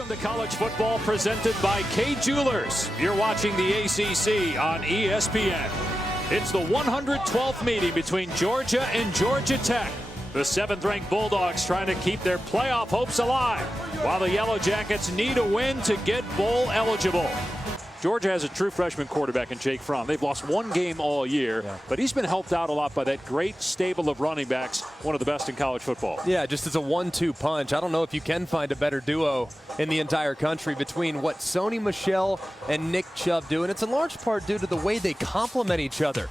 Welcome to college football presented by K Jewelers. You're watching the ACC on ESPN. It's the 112th meeting between Georgia and Georgia Tech. The 7th-ranked Bulldogs trying to keep their playoff hopes alive, while the Yellow Jackets need a win to get bowl eligible. Georgia has a true freshman quarterback in Jake Fromm. They've lost one game all year, but he's been helped out a lot by that great stable of running backs, one of the best in college football. Yeah, just as a 1-2 punch. I don't know if you can find a better duo in the entire country between what Sony Michel and Nick Chubb do, and it's in large part due to the way they complement each other.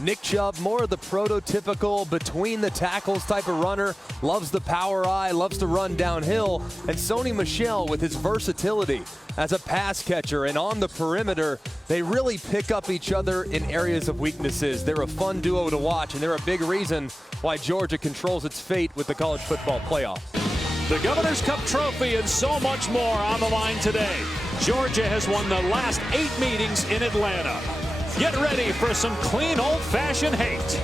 Nick Chubb, more of the prototypical between the tackles type of runner, loves the power eye, loves to run downhill, and Sony Michel with his versatility as a pass catcher and on the perimeter, they really pick up each other in areas of weaknesses. They're a fun duo to watch, and they're a big reason why Georgia controls its fate with the college football playoff. The Governor's Cup trophy and so much more on the line today. Georgia has won the last 8 meetings in Atlanta. Get ready for some clean old-fashioned hate.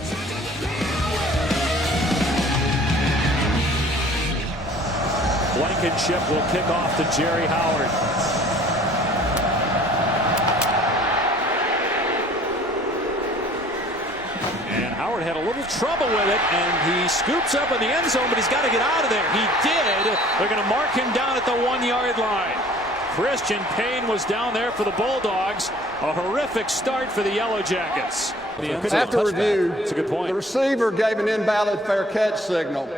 Blankenship will kick off to Jerry Howard. And Howard had a little trouble with it, and he scoops up in the end zone, but he's got to get out of there. He did. They're going to mark him down at the 1-yard line. Christian Payne was down there for the Bulldogs. A horrific start for the Yellow Jackets. After review, it's a good point. The receiver gave an invalid fair catch signal.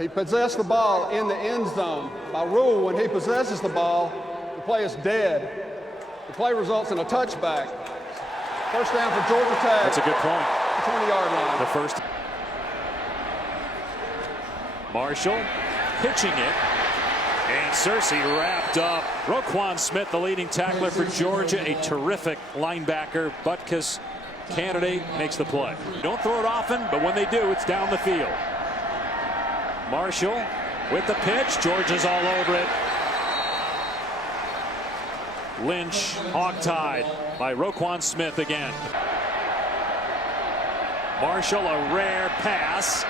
He possessed the ball in the end zone. By rule, when he possesses the ball, the play is dead. The play results in a touchback. First down for Georgia Tech. That's a good point. 20-yard line. The first. Marshall pitching it. And Searcy wrapped up. Roquan Smith, the leading tackler for Georgia, a terrific linebacker. Butkus candidate, makes the play. Don't throw it often, but when they do, it's down the field. Marshall with the pitch. Georgia's all over it. Lynch hogtied by Roquan Smith again. Marshall, a rare pass.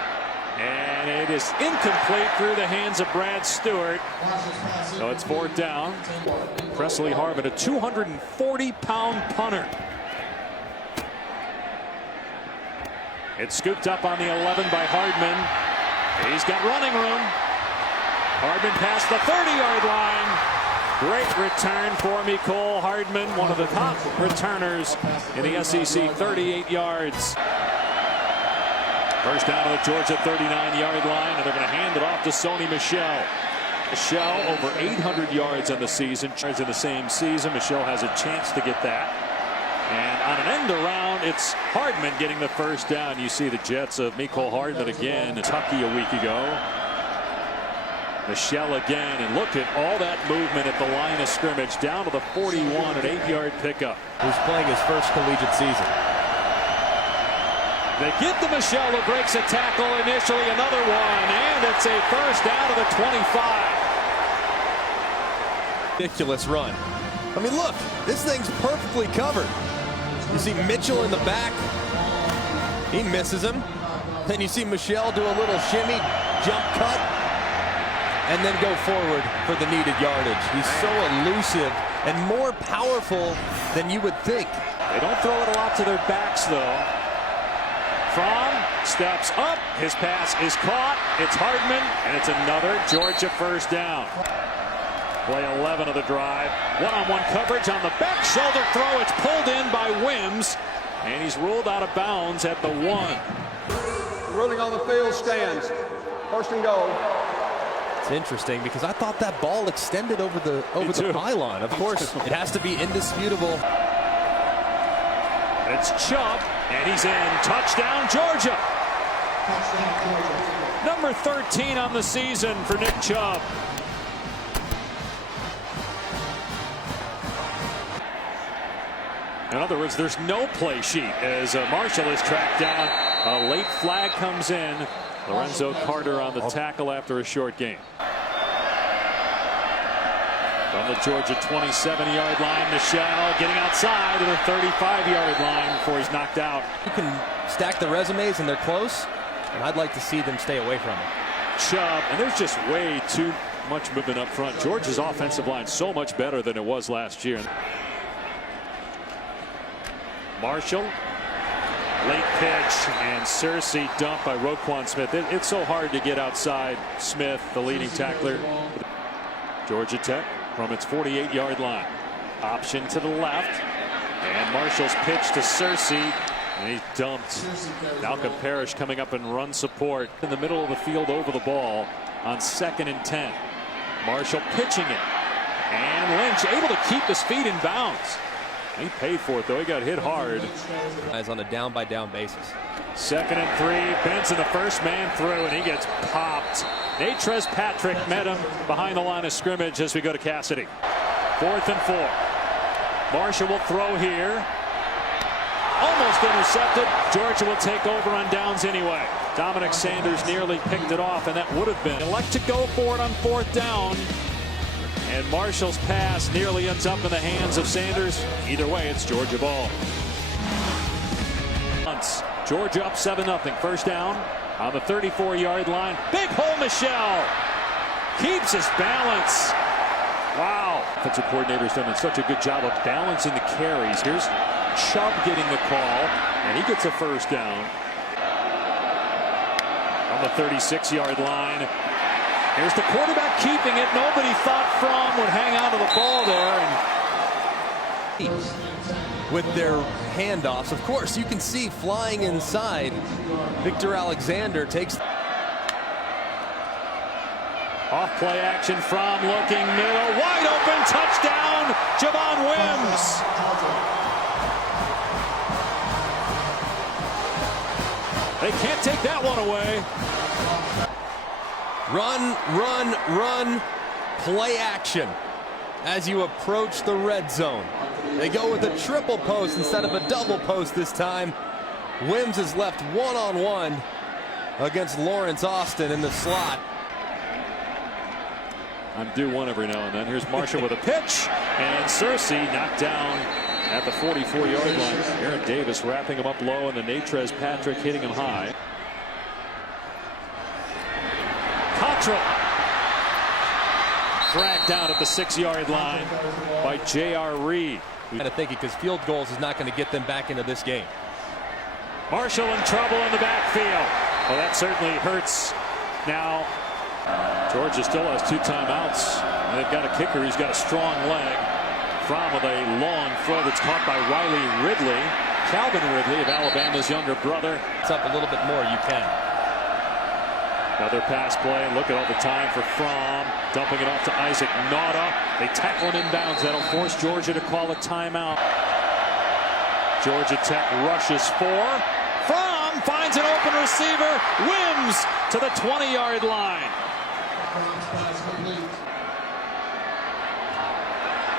And it is incomplete through the hands of Brad Stewart. So it's 4th down. Presley Harvin, a 240-pound punter. It's scooped up on the 11 by Hardman. He's got running room. Hardman past the 30-yard line. Great return for Mecole Hardman, one of the top returners in the SEC, 38 yards. First down to the Georgia 39-yard line, and they're going to hand it off to Sony Michel. Michel over 800 yards on the season. In the same season, Michel has a chance to get that. And on an end around, it's Hardman getting the first down. You see the Jets of Mecole Hardman again. Kentucky a week ago. Michel again, and look at all that movement at the line of scrimmage. Down to the 41, an 8-yard pickup. Who's playing his first collegiate season. They get to Michel, who breaks a tackle initially, another one, and it's a first down to the 25. Ridiculous run. I mean, look, this thing's perfectly covered. You see Mitchell in the back. He misses him. Then you see Michel do a little shimmy, jump cut, and then go forward for the needed yardage. He's so elusive and more powerful than you would think. They don't throw it a lot to their backs, though. Fromm steps up. His pass is caught. It's Hardman, and it's another Georgia first down. Play 11 of the drive. One-on-one coverage on the back shoulder throw. It's pulled in by Wims, and he's ruled out of bounds at the 1. The ruling on the field stands. First and goal. It's interesting because I thought that ball extended over the pylon. Of course, it has to be indisputable. It's Chubb, and he's in. Touchdown, Georgia. Number 13 on the season for Nick Chubb. In other words, there's no play sheet as Marshall is tracked down. A late flag comes in. Lorenzo Carter on the tackle after a short game. From the Georgia 27-yard line, Michel getting outside to the 35-yard line before he's knocked out. You can stack the resumes and they're close, and I'd like to see them stay away from it. Chubb, and there's just way too much movement up front. Georgia's offensive line so much better than it was last year. Marshall, late pitch, and Cersei dumped by Roquan Smith. It's so hard to get outside Smith, the leading tackler. Georgia Tech from its 48-yard line. Option to the left, and Marshall's pitch to Cersei, and he's dumped. Malcolm Parrish coming up and run support in the middle of the field over the ball on 2nd and 10. Marshall pitching it, and Lynch able to keep his feet in bounds. He paid for it, though. He got hit hard. As on a down-by-down basis. 2nd and 3. Benson, the first man through, and he gets popped. Natrez Patrick met him behind the line of scrimmage as we go to Cassidy. 4th and 4. Marshall will throw here. Almost intercepted. Georgia will take over on downs anyway. Dominic Sanders nearly picked it off, and that would have been. Elect to go for it on 4th down. And Marshall's pass nearly ends up in the hands of Sanders. Either way, it's Georgia ball. Georgia up 7-0. 1st down on the 34-yard line. Big hole, Michelle. Keeps his balance. Wow. Offensive coordinator's done such a good job of balancing the carries. Here's Chubb getting the call, and he gets a 1st down. On the 36-yard line. Here's the quarterback keeping it. Nobody thought Fromm would hang on to the ball there. And with their handoffs, of course, you can see flying inside. Victor Alexander takes. Off play action. Fromm looking middle. Wide open. Touchdown. Javon Wims. They can't take that one away. Run, run, run, play action as you approach the red zone. They go with a triple post instead of a double post this time. Wims is left one-on-one against Lawrence Austin in the slot. I'm due one every now and then. Here's Marshall with a pitch, and Cersei knocked down at the 44-yard line. Aaron Davis wrapping him up low, and the Natrez Patrick hitting him high. Cottrell dragged down at the 6-yard line by J.R. Reed. Kind of thinking because field goals is not going to get them back into this game. Marshall in trouble in the backfield. Well, that certainly hurts. Now Georgia still has 2 timeouts, and they've got a kicker. He's got a strong leg. Fromm with a long throw that's caught by Riley Ridley. Calvin Ridley of Alabama's younger brother. It's up a little bit more. You can. Another pass play. Look at all the time for Fromm. Dumping it off to Isaac Nauta. They tackle him inbounds. That'll force Georgia to call a timeout. Georgia Tech rushes 4. Fromm finds an open receiver. Wims to the 20-yard line.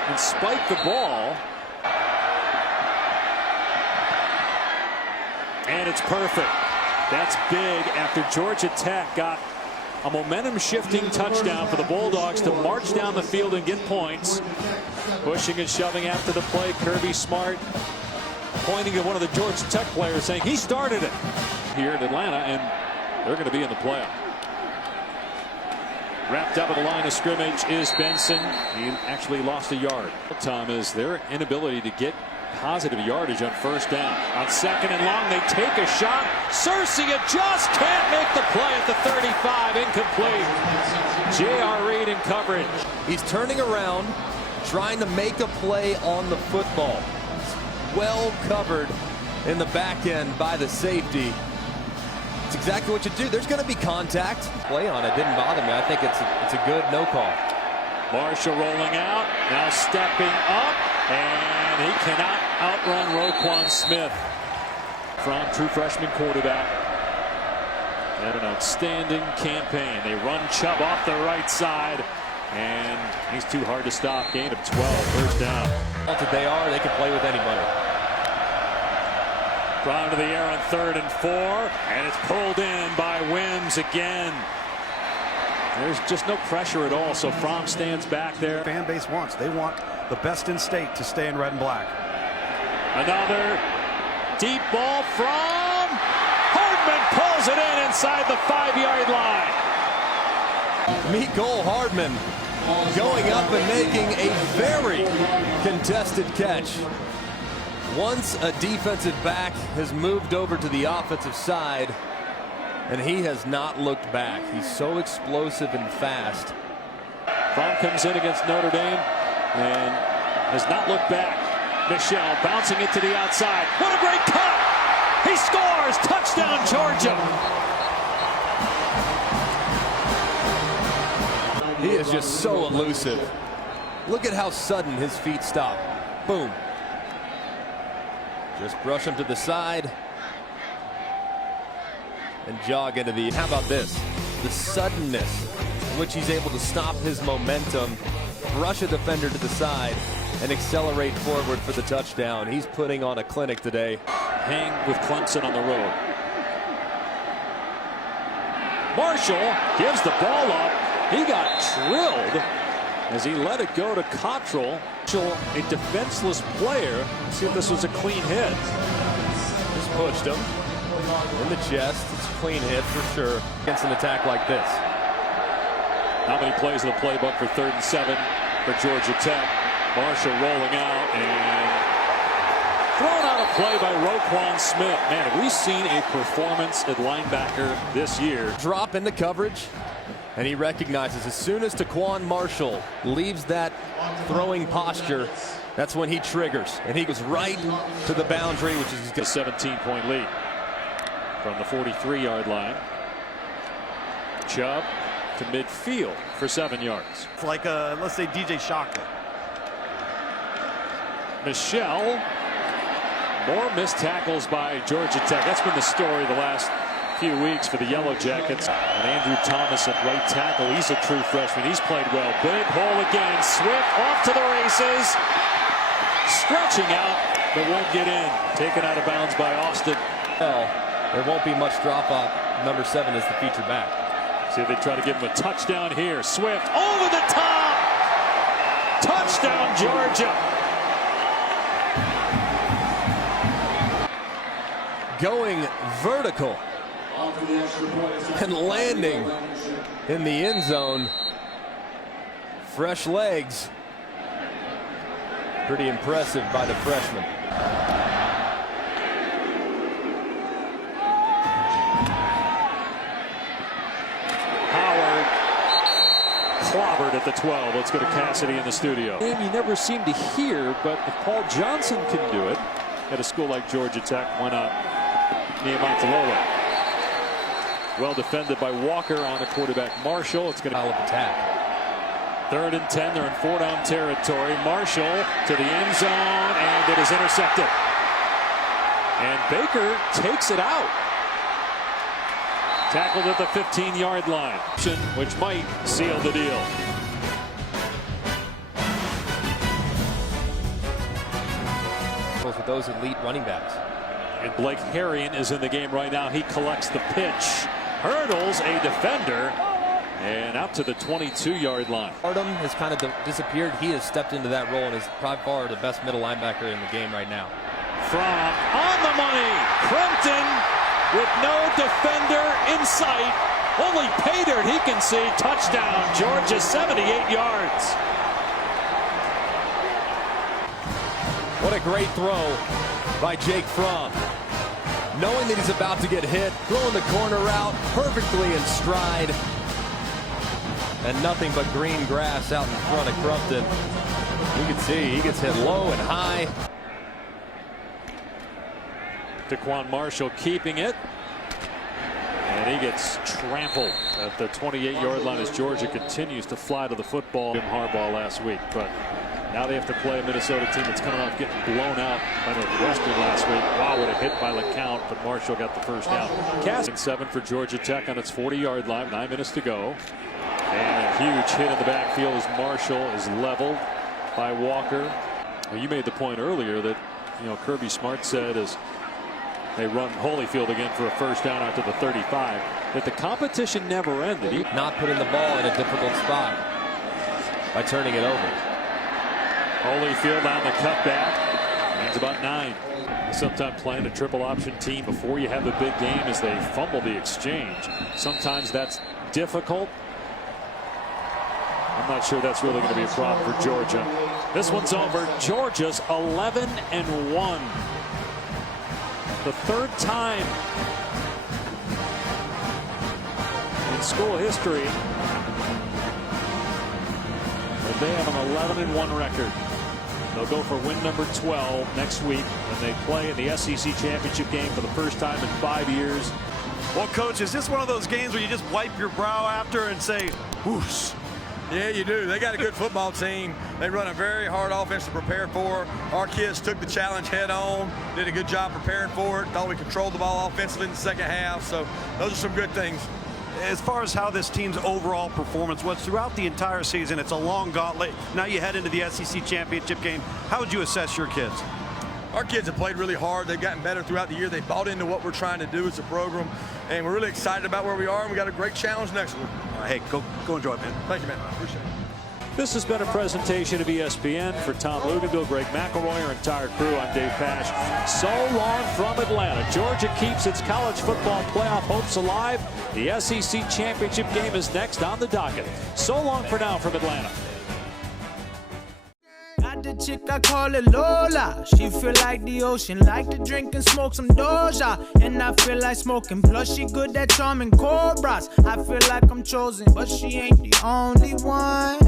And spiked the ball. And it's perfect. That's big after Georgia Tech got a momentum-shifting touchdown for the Bulldogs to march down the field and get points. Pushing and shoving after the play. Kirby Smart pointing to one of the Georgia Tech players saying he started it here in Atlanta, and they're going to be in the playoff. Wrapped up at the line of scrimmage is Benson. He actually lost a yard. Tom is their inability to get positive yardage on 1st down. On 2nd and long, they take a shot. Cersei just can't make the play at the 35. Incomplete. J.R. Reed in coverage. He's turning around, trying to make a play on the football. Well covered in the back end by the safety. It's exactly what you do. There's going to be contact. Play on it didn't bother me. I think it's a good no call. Marshall rolling out, now stepping up, and he cannot outrun Roquan Smith. From true freshman quarterback. Had an outstanding campaign. They run Chubb off the right side, and he's too hard to stop. Gain of 12, 1st down. They can play with anybody. Thrown to the air on 3rd and 4, and it's pulled in by Wims again. There's just no pressure at all, so Fromm stands back there. Fan base wants. They want the best in state to stay in red and black. Another deep ball from Hardman, pulls it in inside the 5-yard line. Mecole Hardman going up and making a very contested catch. Once a defensive back has moved over to the offensive side, and he has not looked back. He's so explosive and fast. Fromm comes in against Notre Dame and has not looked back. Michel bouncing it to the outside. What a great cut! He scores! Touchdown, Georgia! He is just so elusive. Look at how sudden his feet stop. Boom. Just brush him to the side and jog into the... How about this? The suddenness in which he's able to stop his momentum, brush a defender to the side, and accelerate forward for the touchdown. He's putting on a clinic today. Hang with Clemson on the road. Marshall gives the ball up. He got drilled as he let it go to Cottrell. A defenseless player. Let's see if this was a clean hit. Just pushed him in the chest. It's a clean hit for sure against an attack like this. How many plays in the playbook for 3rd and 7 for Georgia Tech? Marshall rolling out and thrown out of play by Roquan Smith. Man, have we seen a performance at linebacker this year? Drop into coverage, and he recognizes as soon as Taquan Marshall leaves that throwing posture, that's when he triggers, and he goes right to the boundary, which is a 17-point lead from the 43-yard line. Chubb to midfield for 7 yards. It's like, let's say, DJ Shockley. Michel, more missed tackles by Georgia Tech. That's been the story the last few weeks for the Yellow Jackets. And Andrew Thomas at right tackle. He's a true freshman. He's played well. Big hole again. Swift off to the races. Stretching out, but won't get in. Taken out of bounds by Austin. Well, there won't be much drop off. Number 7 is the feature back. See if they try to give him a touchdown here. Swift over the top. Touchdown, Georgia. Going vertical and landing in the end zone. Fresh legs. Pretty impressive by the freshman. Howard clobbered at the 12. Let's go to Cassidy in the studio. Name you never seem to hear, but if Paul Johnson can do it at a school like Georgia Tech, why not Nehemiah Talola? Well defended by Walker on the quarterback Marshall. It's going to attack. 3rd and 10. They're in 4-down territory. Marshall to the end zone, and it is intercepted. And Baker takes it out. Tackled at the 15-yard line, which might seal the deal. With those elite running backs. And Blake Herrion is in the game right now. He collects the pitch, hurdles a defender, and out to the 22-yard line. Artem has kind of disappeared. He has stepped into that role and is by far the best middle linebacker in the game right now. From on the money, Crumpton with no defender in sight. Only Paydirt he can see. Touchdown, Georgia, 78 yards. What a great throw by Jake Fromm. Knowing that he's about to get hit, throwing the corner route perfectly in stride. And nothing but green grass out in front of Crumpton. You can see he gets hit low and high. Taquan Marshall keeping it. And he gets trampled at the 28-yard line as Georgia continues to fly to the football. Jim Harbaugh last week, but now they have to play a Minnesota team that's coming off getting blown out by Northwestern last week. Wow, what a hit by LeCount, but Marshall got the first down. Cass 7 for Georgia Tech on its 40-yard line. 9 minutes to go. And a huge hit in the backfield as Marshall is leveled by Walker. Well, you made the point earlier that, Kirby Smart said as they run Holyfield again for a first down out to the 35, that the competition never ended. He not putting the ball in a difficult spot by turning it over. Holyfield on the cutback. Means about 9. Sometimes playing a triple option team before you have the big game as they fumble the exchange. Sometimes that's difficult. I'm not sure that's really going to be a problem for Georgia. This one's over. Georgia's 11-1. The third time in school history that they have an 11-1 record. They'll go for win number 12 next week when they play in the SEC championship game for the first time in 5 years. Well, Coach, is this one of those games where you just wipe your brow after and say, whoosh? Yeah, you do. They got a good football team. They run a very hard offense to prepare for. Our kids took the challenge head on, did a good job preparing for it. Thought we controlled the ball offensively in the second half. So those are some good things. As far as how this team's overall performance was throughout the entire season, it's a long gauntlet. Now you head into the SEC championship game. How would you assess your kids? Our kids have played really hard. They've gotten better throughout the year. They bought into what we're trying to do as a program, and we're really excited about where we are, and we got a great challenge next week. Hey, go enjoy it, man. Thank you, man. Appreciate it. This has been a presentation of ESPN. For Tom Luganville, Greg McElroy, our entire crew, I'm Dave Pasch. So long from Atlanta. Georgia keeps its college football playoff hopes alive. The SEC championship game is next on the docket. So long for now from Atlanta. Got the chick, I call it Lola. She feel like the ocean, like to drink and smoke some Doja. And I feel like smoking, plus she good at charming cobras. I feel like I'm chosen, but she ain't the only one,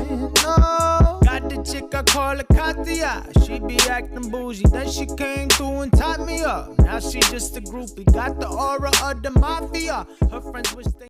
no. Got the chick, I call her Katia. She be acting bougie, then she came through and tied me up. Now she just a groupie, got the aura of the mafia. Her friends wish they